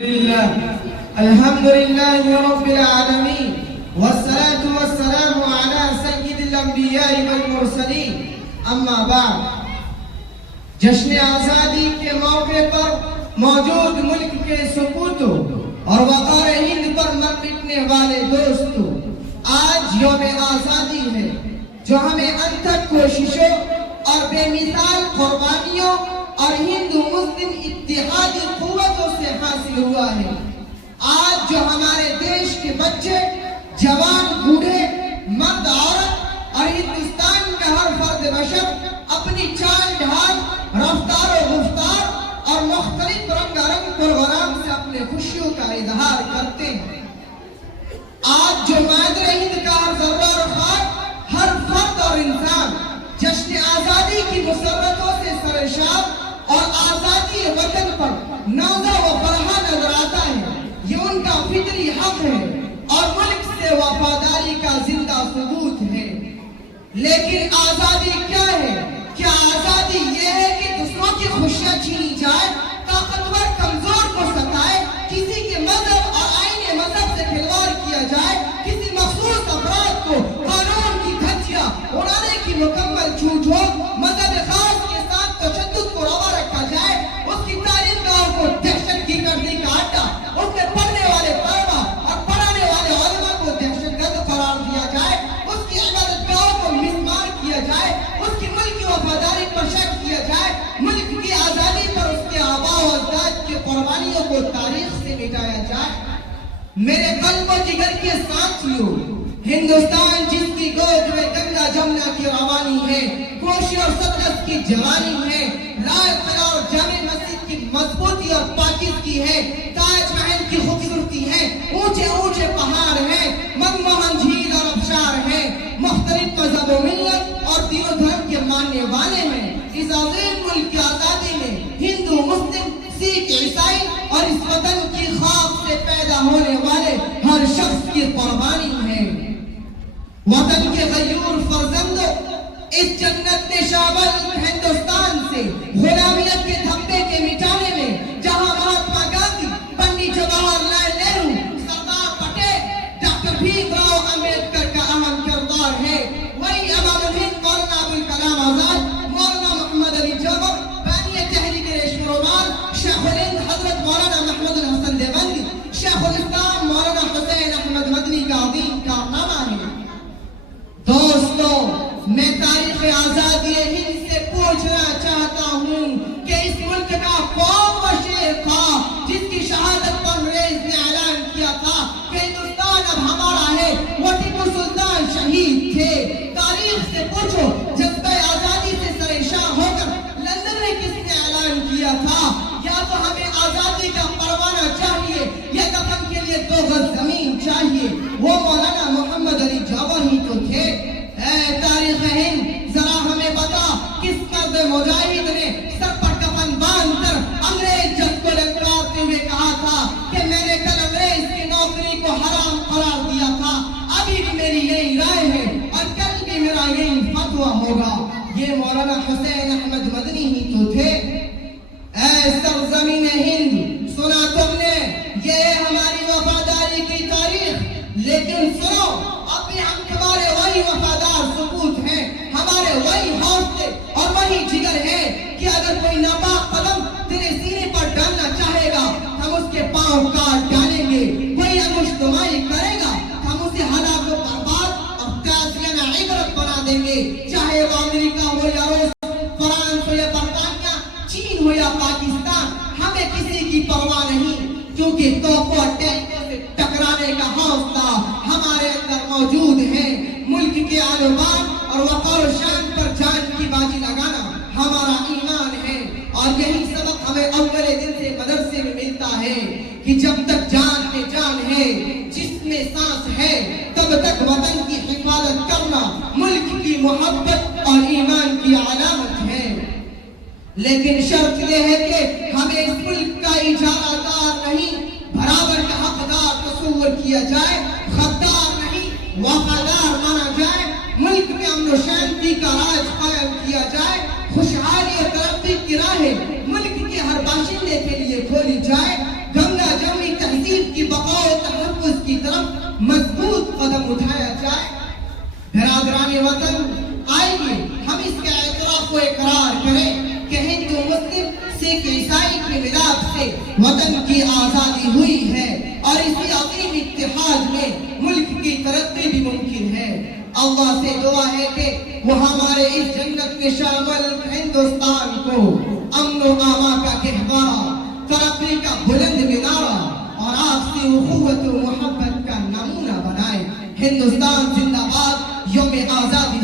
الحمد لله رب العالمين والصلاة والسلام على سيد الانبیاء والمرسلین اما بعد جشن آزادی کے موقع پر موجود ملک کے سپوتوں اور وقار ہند پر مر مٹنے والے دوستوں، آج یوم آزادی ہے جو ہمیں انتھک کوششوں اور بے مثال قربانیوں اور ہندو مسلم اتحادی قوتوں سے حاصل ہوا ہے۔ آج جو ہمارے دیش کے بچے، جوان، بوڑھے، مرد، عورت اور ہندوستان کا ہر فرد بشر اپنی چال ڈھال، رفتار و گفتار اور مختلف رنگارنگ پروگرام سے اپنے خوشیوں کا اظہار کرتے ہیں۔ آج جو مادر ہند کا ہر ذرہ اور خاک، ہر فرد اور انسان جشن آزادی کی مسرتوں سے سرشار اور آزادی وطن پر نازا و فرحا نظر آتا ہے، یہ ان کا فطری حق ہے اور ملک سے وفاداری کا زندہ ثبوت ہے۔ لیکن آزادی کیا ہے؟ کیا آزادی یہ ہے کہ دوسروں کی خوشیاں چھینی جائے، طاقتور کمزور کو ستائے، کسی کے مذہب اور آئین مذہب سے کھلواڑ کیا جائے، کسی مخصوص افراد کو قانون کی دھجیاں اڑانے کی مکمل چھوٹ ہو، مذہب خاص کے ساتھ تشدد کو روا رکھا جائے، اس کی تعلیم گاہوں کو دہشت گردی کا اڈا، اس میں پڑھنے والے طلبا اور پڑھانے والے علماء کو دہشت گرد قرار دیا جائے، اس کی عبادت گاہوں کو مسمار کیا جائے، اس کی ملک کی وفاداری پر شک کیا جائے، ملک کی آزادی پر اس کے آباء و اجداد کی قربانیوں کو تاریخ سے مٹایا جائے۔ میرے قلب و جگر کے ساتھیوں، ہندوستان جس کی گود میں گنگا جمنا کی روانی ہے، کوشی اور ستلج کی جوانی ہے، لال قلعہ اور جامع مسجد کی مضبوطی اور پاکیزگی ہے، تاج محل کی خوبصورتی ہے، اونچے اونچے پہاڑ ہیں، منموہن جھیل اور آبشار ہیں، مختلف مذہب و ملت اور دین و دھرم کے ماننے والے ہیں۔ اس عظیم ملک کی آزادی میں ہندو، مسلم، سکھ، عیسائی اور اس وطن کی خاک سے پیدا ہونے والے ہر شخص کی قربانی ہے۔ وطن کے غیور فرزندوں، اس جنت نشابل ہندوستان سے غلامیت کے دھبے کے مٹانے میں جہاں مہاتما گاندھی، پنڈت جواہر لال نہرو، سردار پٹیل، ڈاکٹر بھیم راؤ امبیڈکر کا اہم کردار ہے، وہی امام الہند مولانا ابوالکلام آزاد، مولانا محمد علی جوہر، بانی تحریک ریشم رومال، شیخ الہند حضرت مولانا محمد الحسن دیوبندی، شیخ الاسلام مولانا حسین احمد مدنی کا عظیم کارنامہ ہے۔ دوستو، میں تاریخ آزادی ہند سے پوچھنا چاہتا ہوں کہ اس ملک کا کون وہ شیر تھا جس کی شہادت پر انگریز نے اعلان کیا تھا کہ ہندوستان اب ہمارا ہے؟ وہ ٹیپو سلطان شہید تھے۔ تاریخ سے پوچھو، جذبہ آزادی سے سرشار ہو کر لندن میں کس نے اعلان کیا تھا؟ یا تو ہمیں آزادی کا پروانہ چاہیے یا دفن کے لیے 2 گز زمین چاہیے، وہ مولانا محمد علی جوہر ہی تو تھے۔ اے تاریخ ہند، ذرا ہمیں بتا، کس مرد مجاہد نے سر پر کفن باندھ کر انگریز جس کو للکارتے ہوئے کہا تھا کہ میں نے کل انگریز کی نوکری کو حرام قرار دیا تھا، ابھی بھی میری یہی رائے ہے اور کل بھی میرا یہی فتویٰ ہوگا؟ یہ مولانا حسین احمد مدنی ہی تو تھے۔ اے سرزمین ہند، سنا تم نے، یہ ہے ہماری وفاداری کی تاریخ، لیکن سنو، اب بھی ہم تمہارے وہی وفادار ثبوت ہیں، ہمارے وہی حوصلے اور وہی جگر ہے کہ اگر کوئی ناپاک قدم تیرے سینے پر ڈالنا چاہے گا ہم اس کے پاؤں کاٹ ڈالیں گے، کوئی انگشتمائی کرے گا ہم اسے ہلاک و برباد اور قاضیانہ عبرت بنا دیں گے، چاہے وہ امریکہ ہو یا روس، فرانس ہو یا برطانیہ، چین ہو یا پاکستان، ہمیں کسی کی پرواہ نہیں، کیونکہ توپوں اور ٹینکوں سے ٹکرانے کا حوصلہ ہمارے اندر موجود ہے۔ ملک کے آلوبان اور وقار و شان پر جان کی بازی لگانا ہمارا ایمان ہے، اور یہی سبق ہمیں اول دن سے مدرسے میں ملتا ہے کہ جب تک جان میں جان ہے، جسم میں سانس ہے، تب تک وطن کی حفاظت کرنا ملک کی محبت اور ایمان کی علامت ہے۔ لیکن شرط یہ ہے کہ ہمیں اس ملک کا اجارہ دار نہیں، برابر کا حقدار تصور کیا جائے، غدار نہیں، وفادار مانا جائے، ملک میں امن و شانتی کا راج قائم کیا جائے، خوشحالی اور ترقی کی راہیں ملک کے ہر باشندے کے لیے کھولی جائے، گنگا جمنا اٹھایا جائے. برادران وطن، آئیے ہم اس کے اعتراف و اقرار کریں کہ ہندو مسلم سکھ عیسائی کے ملاپ سے وطن کی آزادی ہوئی ہے اور اسی عظیم اتحاد میں ملک کی ترقی بھی ممکن ہے. اللہ سے دعا ہے کہ وہ ہمارے اس جنت میں شامل ہندوستان کو امن و امان کا گہوارہ، ترقی کا بلند مینارہ اور آپسی اخوت و محبت کا نمونہ بنائے. ہندوستان زندہ باد. یوم آزادی